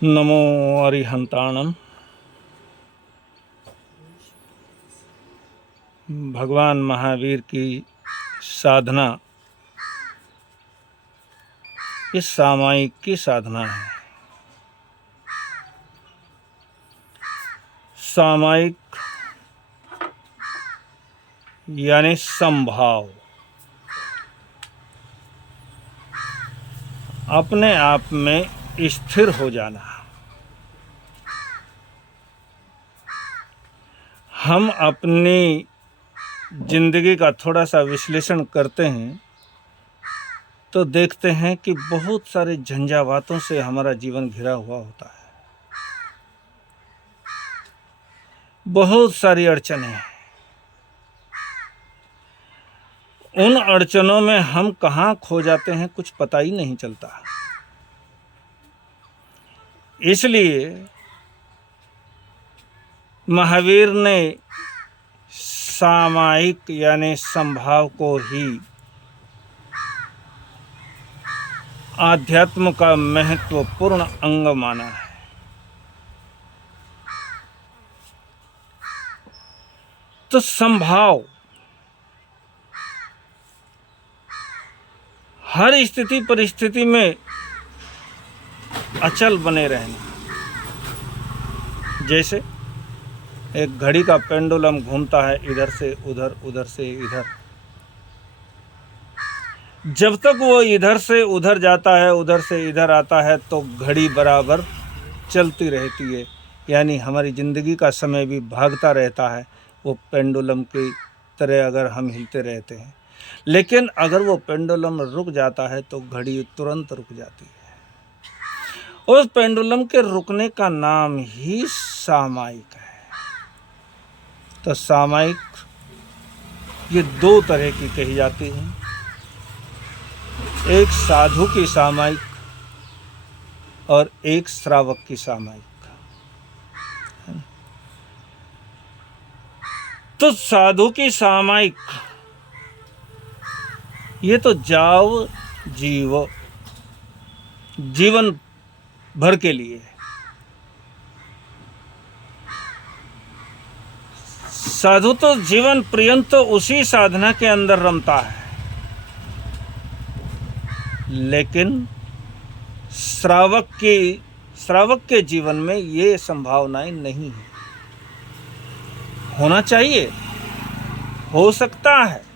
नमो अरिहंताणम। भगवान महावीर की साधना इस सामायिक की साधना है। सामायिक यानी समभाव, अपने आप में स्थिर हो जाना। हम अपनी जिंदगी का थोड़ा सा विश्लेषण करते हैं तो देखते हैं कि बहुत सारे झंझावातों से हमारा जीवन घिरा हुआ होता है। बहुत सारी अड़चनें हैं। उन अड़चनों में हम कहाँ खो जाते हैं कुछ पता ही नहीं चलता। इसलिए महावीर ने सामायिक यानी समभाव को ही आध्यात्म का महत्वपूर्ण अंग माना है। तो समभाव हर स्थिति परिस्थिति में अचल बने रहना। जैसे एक घड़ी का पेंडुलम घूमता है, इधर से उधर, उधर से इधर। जब तक वो इधर से उधर जाता है, उधर से इधर आता है, तो घड़ी बराबर चलती रहती है। यानी हमारी ज़िंदगी का समय भी भागता रहता है, वो पेंडुलम की तरह अगर हम हिलते रहते हैं। लेकिन अगर वो पेंडुलम रुक जाता है तो घड़ी तुरंत रुक जाती है। उस पेंडुलम के रुकने का नाम ही सामायिक है। तो सामायिक ये दो तरह की कही जाती है। एक साधु की सामायिक और एक श्रावक की सामायिक। तो साधु की सामायिक ये तो जाव जीव, जीवन भर के लिए। साधु तो जीवन पर्यंत उसी साधना के अंदर रमता है। लेकिन श्रावक के जीवन में ये संभावनाएं नहीं है। होना चाहिए, हो सकता है।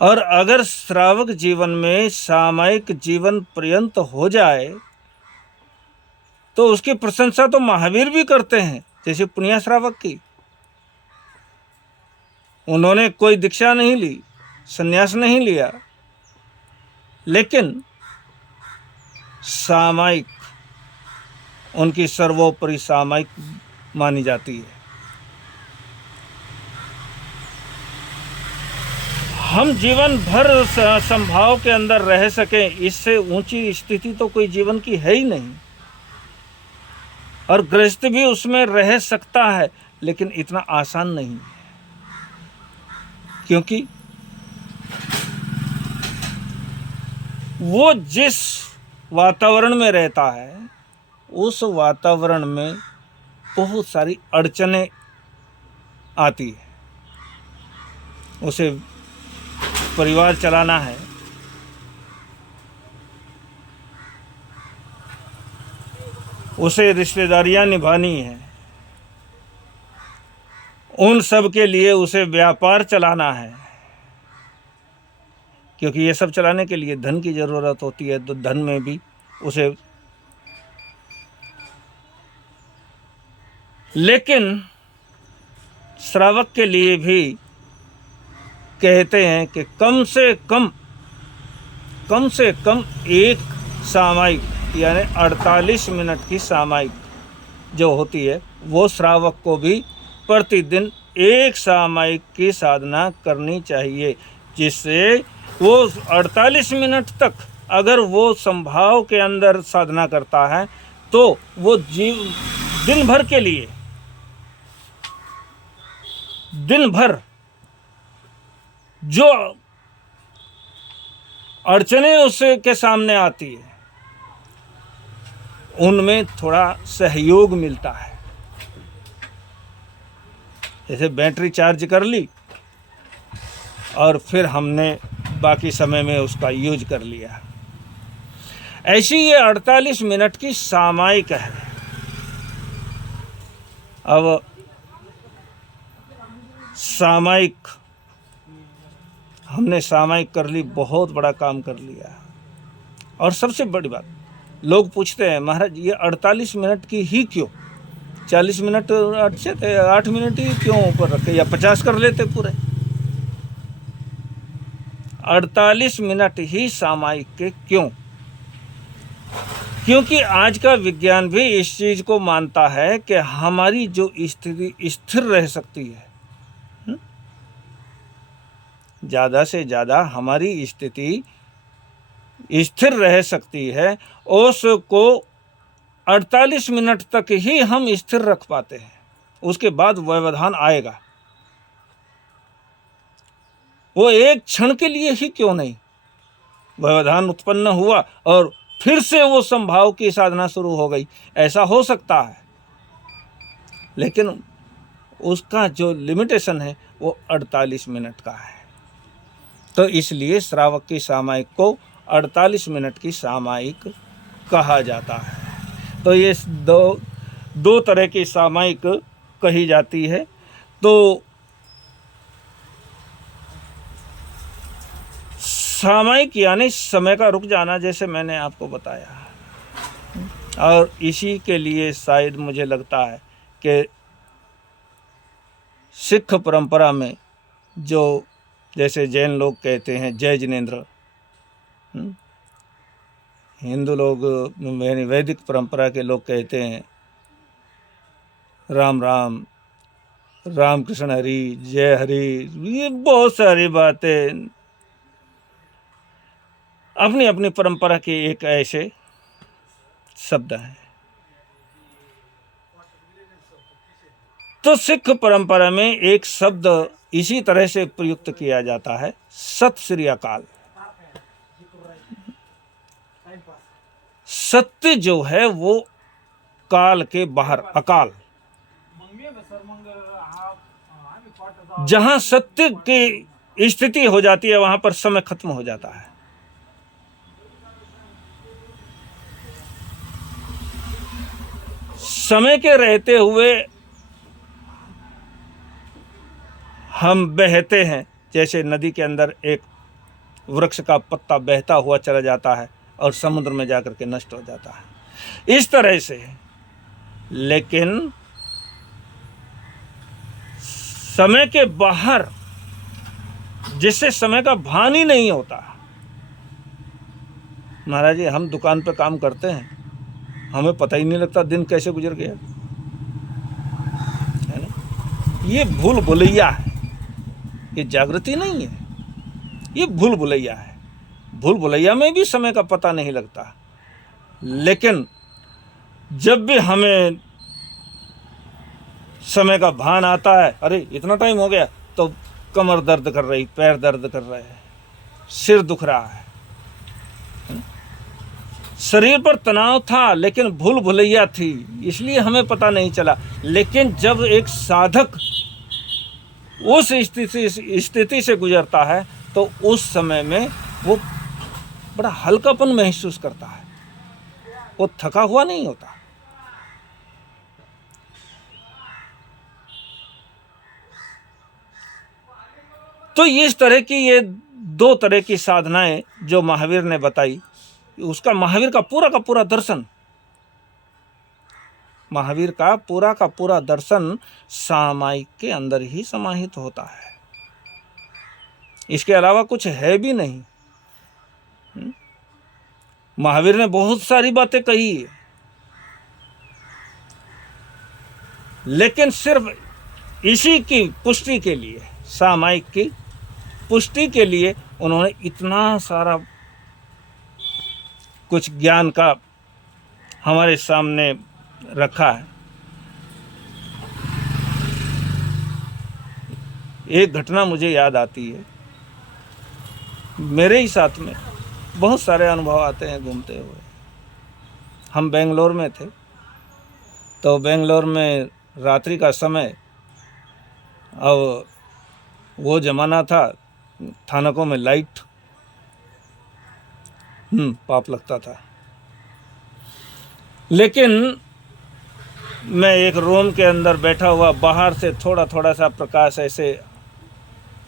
और अगर श्रावक जीवन में सामायिक जीवन पर्यंत हो जाए तो उसकी प्रशंसा तो महावीर भी करते हैं। जैसे पुनिया श्रावक की, उन्होंने कोई दीक्षा नहीं ली, संन्यास नहीं लिया, लेकिन सामायिक उनकी सर्वोपरि सामायिक मानी जाती है। हम जीवन भर संभाव के अंदर रह सकें, इससे ऊंची स्थिति तो कोई जीवन की है ही नहीं। और गृहस्थ भी उसमें रह सकता है, लेकिन इतना आसान नहीं है। क्योंकि वो जिस वातावरण में रहता है उस वातावरण में बहुत सारी अड़चनें आती है। उसे परिवार चलाना है, उसे रिश्तेदारियां निभानी है, उन सब के लिए उसे व्यापार चलाना है। क्योंकि ये सब चलाने के लिए धन की ज़रूरत होती है। तो धन में भी उसे, लेकिन श्रावक के लिए भी कहते हैं कि कम से कम एक सामायिक यानी 48 मिनट की सामायिक जो होती है, वो श्रावक को भी प्रतिदिन एक सामायिक की साधना करनी चाहिए। जिससे वो 48 मिनट तक अगर वो संभाव के अंदर साधना करता है तो वो दिन भर के लिए, दिन भर जो अड़चने उसके के सामने आती है, उनमें थोड़ा सहयोग मिलता है। जैसे बैटरी चार्ज कर ली और फिर हमने बाकी समय में उसका यूज कर लिया। ऐसी ये 48 मिनट की सामयिक है। अब सामयिक हमने सामयिक कर ली, बहुत बड़ा काम कर लिया। और सबसे बड़ी बात, लोग पूछते हैं महाराज ये 48 मिनट की ही क्यों, 40 मिनट अच्छे थे, 8 मिनट ही क्यों ऊपर रखे, या 50 कर लेते पूरे। 48 मिनट ही सामयिक के क्यों? क्योंकि आज का विज्ञान भी इस चीज को मानता है कि हमारी जो स्थिति स्थिर रह सकती है, ज़्यादा से ज़्यादा हमारी स्थिति स्थिर रह सकती है, उसको 48 मिनट तक ही हम स्थिर रख पाते हैं। उसके बाद व्यवधान आएगा। वो एक क्षण के लिए ही क्यों नहीं, व्यवधान उत्पन्न हुआ और फिर से वो संभाव की साधना शुरू हो गई, ऐसा हो सकता है। लेकिन उसका जो लिमिटेशन है वो 48 मिनट का है। तो इसलिए श्रावक की सामयिक को 48 मिनट की सामयिक कहा जाता है। तो ये दो तरह की सामयिक कही जाती है। तो सामयिक यानी समय का रुक जाना, जैसे मैंने आपको बताया। और इसी के लिए शायद मुझे लगता है कि सिख परंपरा में जो, जैसे जैन लोग कहते हैं जय जिनेंद्र, हिंदू लोग यानी वैदिक परंपरा के लोग कहते हैं राम राम, राम कृष्ण हरि, जय हरि, ये बहुत सारी बातें अपनी अपनी परंपरा के एक ऐसे शब्द हैं। तो सिख परंपरा में एक शब्द इसी तरह से प्रयुक्त किया जाता है, सत श्री अकाल। सत्य जो है वो काल के बाहर, अकाल। जहां सत्य की स्थिति हो जाती है वहां पर समय खत्म हो जाता है। समय के रहते हुए हम बहते हैं, जैसे नदी के अंदर एक वृक्ष का पत्ता बहता हुआ चला जाता है और समुद्र में जाकर के नष्ट हो जाता है, इस तरह से। लेकिन समय के बाहर जिससे समय का भान ही नहीं होता। महाराज जी हम दुकान पे काम करते हैं, हमें पता ही नहीं लगता दिन कैसे गुजर गया, है ना। ये भूल भुलैया है, ये जागृति नहीं है, ये भूल भुलैया है। भूल भुलैया में भी समय का पता नहीं लगता। लेकिन जब भी हमें समय का भान आता है, अरे इतना टाइम हो गया, तो कमर दर्द कर रही, पैर दर्द कर रहे हैं, सिर दुख रहा है। शरीर पर तनाव था लेकिन भूल भुलैया थी, इसलिए हमें पता नहीं चला। लेकिन जब एक साधक उस स्थिति से गुजरता है तो उस समय में वो बड़ा हल्कापन महसूस करता है, वो थका हुआ नहीं होता। तो इस तरह की ये दो तरह की साधनाएं जो महावीर ने बताई, उसका महावीर का पूरा दर्शन, महावीर का पूरा दर्शन सामयिक के अंदर ही समाहित होता है। इसके अलावा कुछ है भी नहीं। महावीर ने बहुत सारी बातें कही है, लेकिन सिर्फ इसी की पुष्टि के लिए, सामयिक की पुष्टि के लिए उन्होंने इतना सारा कुछ ज्ञान का हमारे सामने रखा है। एक घटना मुझे याद आती है, मेरे ही साथ में बहुत सारे अनुभव आते हैं घूमते हुए। हम बेंगलोर में थे, तो बेंगलोर में रात्रि का समय, अब वो ज़माना था थानकों में लाइट पाप लगता था। लेकिन मैं एक रूम के अंदर बैठा हुआ, बाहर से थोड़ा थोड़ा सा प्रकाश ऐसे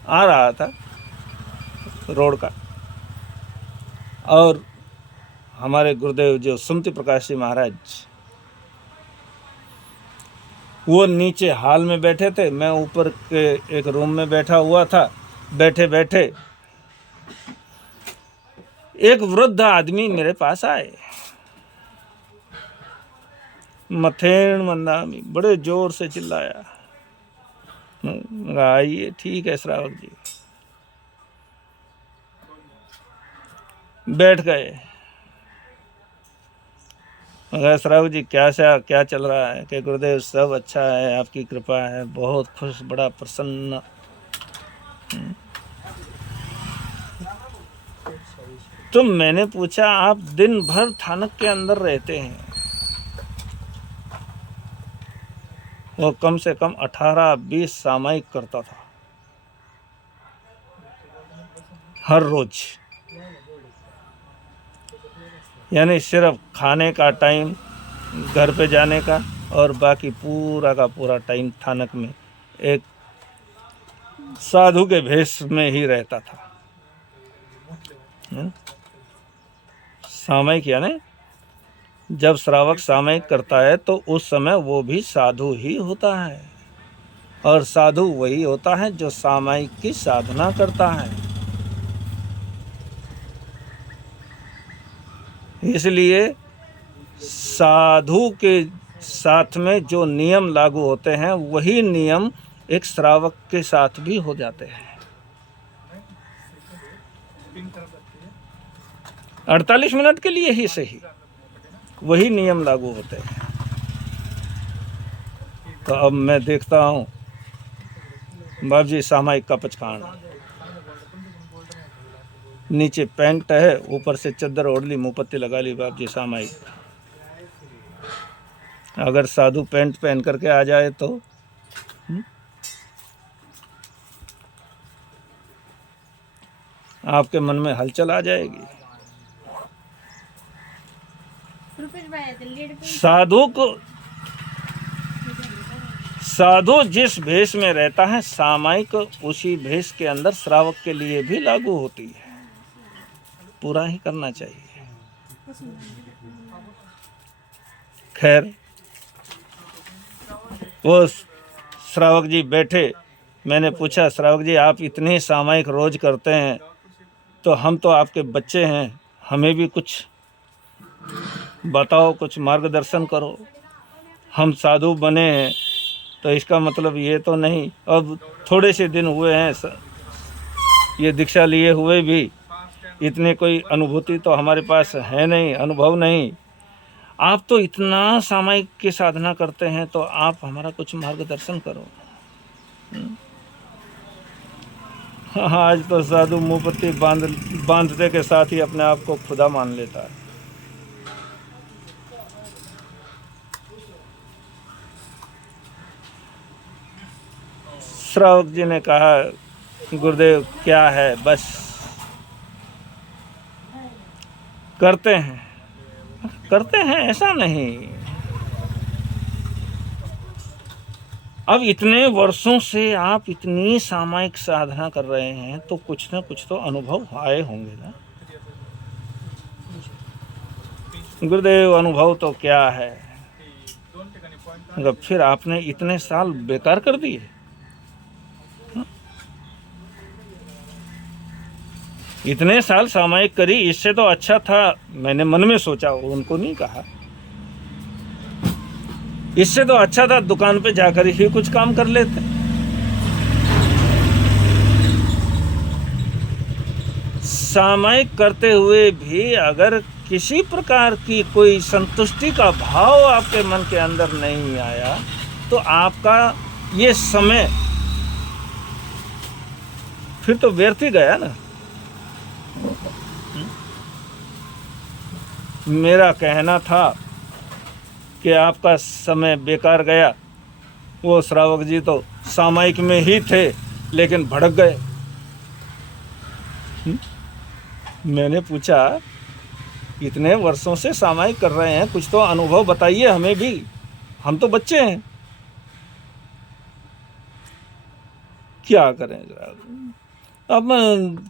आ रहा था रोड का, और हमारे गुरुदेव जो सुमति प्रकाश जी महाराज, वो नीचे हॉल में बैठे थे, मैं ऊपर के एक रूम में बैठा हुआ था। बैठे बैठे एक वृद्ध आदमी मेरे पास आए, मथेन मंदामी, बड़े जोर से चिल्लाया। आइए, ठीक है श्रावक जी। बैठ गए। मगर श्रावक जी क्या चल रहा है? कि गुरुदेव सब अच्छा है, आपकी कृपा है, बहुत खुश, बड़ा प्रसन्न। तो मैंने पूछा, आप दिन भर थानक के अंदर रहते हैं? वो कम से कम 18-20 सामायिक करता था हर रोज, यानी सिर्फ खाने का टाइम, घर पे जाने का, और बाकी पूरा का पूरा टाइम थानक में एक साधु के भेष में ही रहता था। सामयिक यानी जब श्रावक सामयिक करता है तो उस समय वो भी साधु ही होता है, और साधु वही होता है जो सामयिक की साधना करता है। इसलिए साधु के साथ में जो नियम लागू होते हैं, वही नियम एक श्रावक के साथ भी हो जाते हैं। 48 मिनट के लिए ही सही, वही नियम लागू होते हैं। तो अब मैं देखता हूँ बाप जी सामायिक का पचकान, नीचे पैंट है, ऊपर से चद्दर ओढ़ ली, मुंहपत्ती लगा ली, बाप जी सामायिक। अगर साधु पैंट पहन करके आ जाए तो आपके मन में हलचल आ जाएगी। साधु जिस भेष में रहता है, सामायिक उसी भेष के अंदर श्रावक के लिए भी लागू होती है। पूरा ही करना चाहिए। खैर, वो श्रावक जी बैठे। मैंने पूछा, श्रावक जी आप इतने सामायिक रोज करते हैं, तो हम तो आपके बच्चे हैं, हमें भी कुछ बताओ, कुछ मार्गदर्शन करो। हम साधु बने हैं तो इसका मतलब ये तो नहीं, अब थोड़े से दिन हुए हैं ये दीक्षा लिए हुए भी, इतने कोई अनुभूति तो हमारे पास है नहीं, अनुभव नहीं। आप तो इतना सामायिक की साधना करते हैं, तो आप हमारा कुछ मार्गदर्शन करो। आज तो साधु मुंहपत्ती बांधते के साथ ही अपने आप को खुदा मान लेता है। श्रावक जी ने कहा, गुरुदेव क्या है, बस करते हैं, ऐसा नहीं। अब इतने वर्षों से आप इतनी सामायिक साधना कर रहे हैं, तो कुछ ना कुछ तो अनुभव आए होंगे ना। गुरुदेव अनुभव तो क्या है, फिर आपने इतने साल बेकार कर दिए। इतने साल सामायिक करी, इससे तो अच्छा था, मैंने मन में सोचा, उनको नहीं कहा, इससे तो अच्छा था दुकान पे जाकर ही कुछ काम कर लेते। सामायिक करते हुए भी अगर किसी प्रकार की कोई संतुष्टि का भाव आपके मन के अंदर नहीं आया, तो आपका ये समय फिर तो व्यर्थ ही गया ना। मेरा कहना था कि आपका समय बेकार गया। वो श्रावक जी तो सामायिक में ही थे लेकिन भड़क गए। मैंने पूछा, इतने वर्षों से सामायिक कर रहे हैं, कुछ तो अनुभव बताइए हमें भी, हम तो बच्चे हैं। क्या करें अब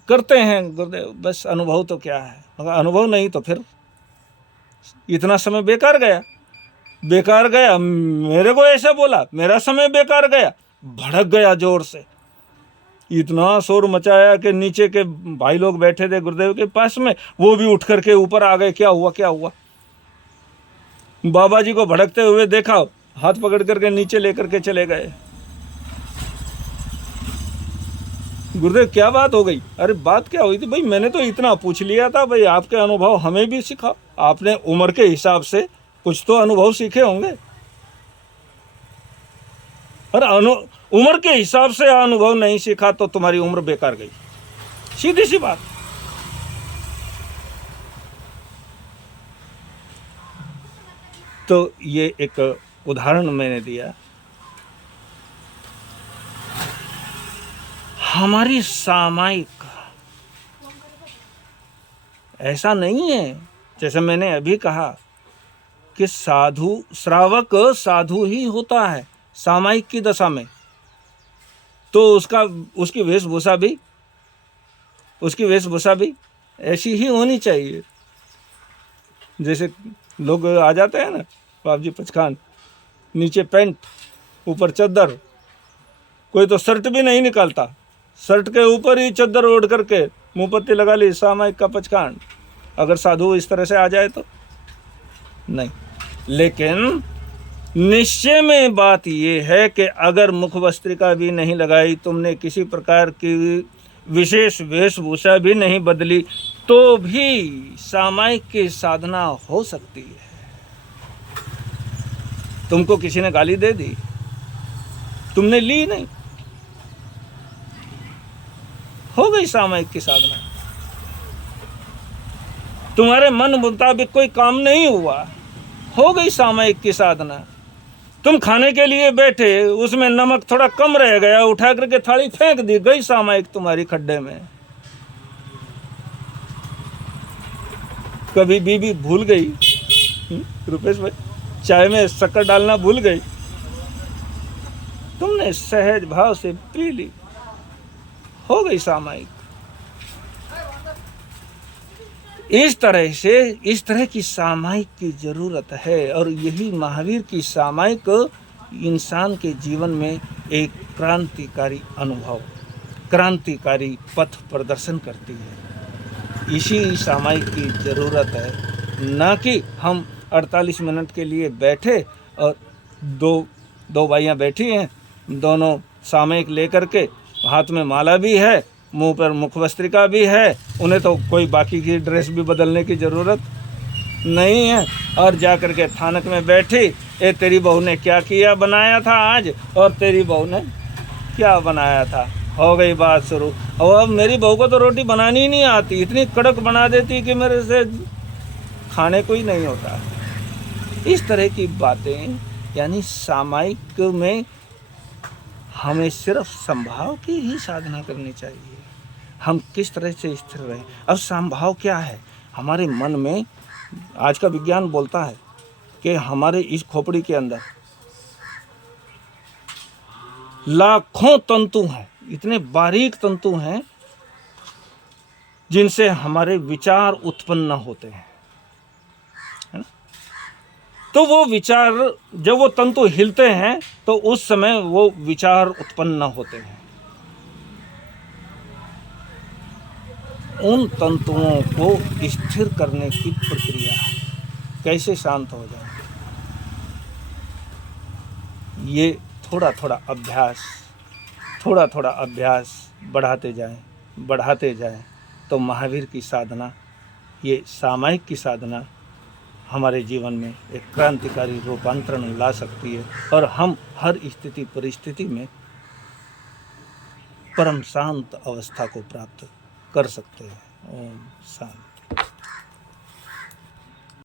करते हैं गुरुदेव, बस अनुभव तो क्या है, अगर अनुभव नहीं तो फिर इतना समय बेकार गया। बेकार गया, मेरे को ऐसा बोला, मेरा समय बेकार गया। भड़क गया जोर से, इतना शोर मचाया कि नीचे के भाई लोग बैठे थे गुरुदेव के पास में, वो भी उठ करके ऊपर आ गए। क्या हुआ क्या हुआ? बाबा जी को भड़कते हुए देखा, हाथ पकड़ करके नीचे लेकर के चले गए। गुरुदेव क्या बात हो गई? अरे बात क्या हुई थी भाई, मैंने तो इतना पूछ लिया था भाई, आपके अनुभव हमें भी सिखा। आपने उम्र के हिसाब से कुछ तो अनुभव सीखे होंगे, और उम्र के हिसाब से अनुभव नहीं सीखा तो तुम्हारी उम्र बेकार गई, सीधी सी बात। तो ये एक उदाहरण मैंने दिया। हमारी सामायिक ऐसा नहीं है, जैसे मैंने अभी कहा कि साधु श्रावक साधु ही होता है सामायिक की दशा में, तो उसकी वेशभूषा भी ऐसी ही होनी चाहिए। जैसे लोग आ जाते हैं ना, बाप जी पचखान, नीचे पैंट ऊपर चद्दर, कोई तो शर्ट भी नहीं निकालता, शर्ट के ऊपर ही चद्दर ओढ़ करके मुंह पत्ती लगा ली, सामायिक का पचखान। अगर साधु इस तरह से आ जाए तो नहीं। लेकिन निश्चय में बात यह है कि अगर मुख वस्त्रिका भी नहीं लगाई, तुमने किसी प्रकार की विशेष वेशभूषा भी नहीं बदली, तो भी सामायिक की साधना हो सकती है। तुमको किसी ने गाली दे दी, तुमने ली नहीं, हो गई सामायिक की साधना। तुम्हारे मन मुताबिक कोई काम नहीं हुआ, हो गई सामायिक की साधना। तुम खाने के लिए बैठे, उसमें नमक थोड़ा कम रह गया, उठा करके थाली फेंक दी, गई सामायिक तुम्हारी खड्डे में। कभी बीबी भूल गई, रुपेश भाई, चाय में शक्कर डालना भूल गई, तुमने सहज भाव से पी ली, हो गई सामायिक। इस तरह की सामायिक की जरूरत है, और यही महावीर की सामायिक इंसान के जीवन में एक क्रांतिकारी अनुभव, क्रांतिकारी पथ प्रदर्शन करती है। इसी सामायिक की जरूरत है, ना कि हम 48 मिनट के लिए बैठे और दो भाइयाँ बैठी हैं, दोनों सामायिक लेकर के, हाथ में माला भी है, मुंह पर मुखवस्त्रिका भी है, उन्हें तो कोई बाकी की ड्रेस भी बदलने की ज़रूरत नहीं है, और जा कर के थानक में बैठी, ए तेरी बहू ने क्या किया बनाया था आज, और तेरी बहू ने क्या बनाया था, हो गई बात शुरू। और अब मेरी बहू को तो रोटी बनानी ही नहीं आती, इतनी कड़क बना देती कि मेरे से खाने को ही नहीं होता। इस तरह की बातें, यानी सामायिक में हमें सिर्फ संभाव की ही साधना करनी चाहिए। हम किस तरह से स्थिर रहें। अब संभाव क्या है? हमारे मन में, आज का विज्ञान बोलता है कि हमारे इस खोपड़ी के अंदर लाखों तंतु हैं, इतने बारीक तंतु हैं जिनसे हमारे विचार उत्पन्न होते हैं, है ना? तो वो विचार, जब वो तंतु हिलते हैं तो उस समय वो विचार उत्पन्न होते हैं। उन तंतुओं को स्थिर करने की प्रक्रिया है, कैसे शांत हो जाए, ये थोड़ा थोड़ा अभ्यास बढ़ाते जाएं तो महावीर की साधना, ये सामायिक की साधना हमारे जीवन में एक क्रांतिकारी रूपांतरण ला सकती है, और हम हर स्थिति परिस्थिति में परम शांत अवस्था को प्राप्त कर सकते हैं। ओम शांति।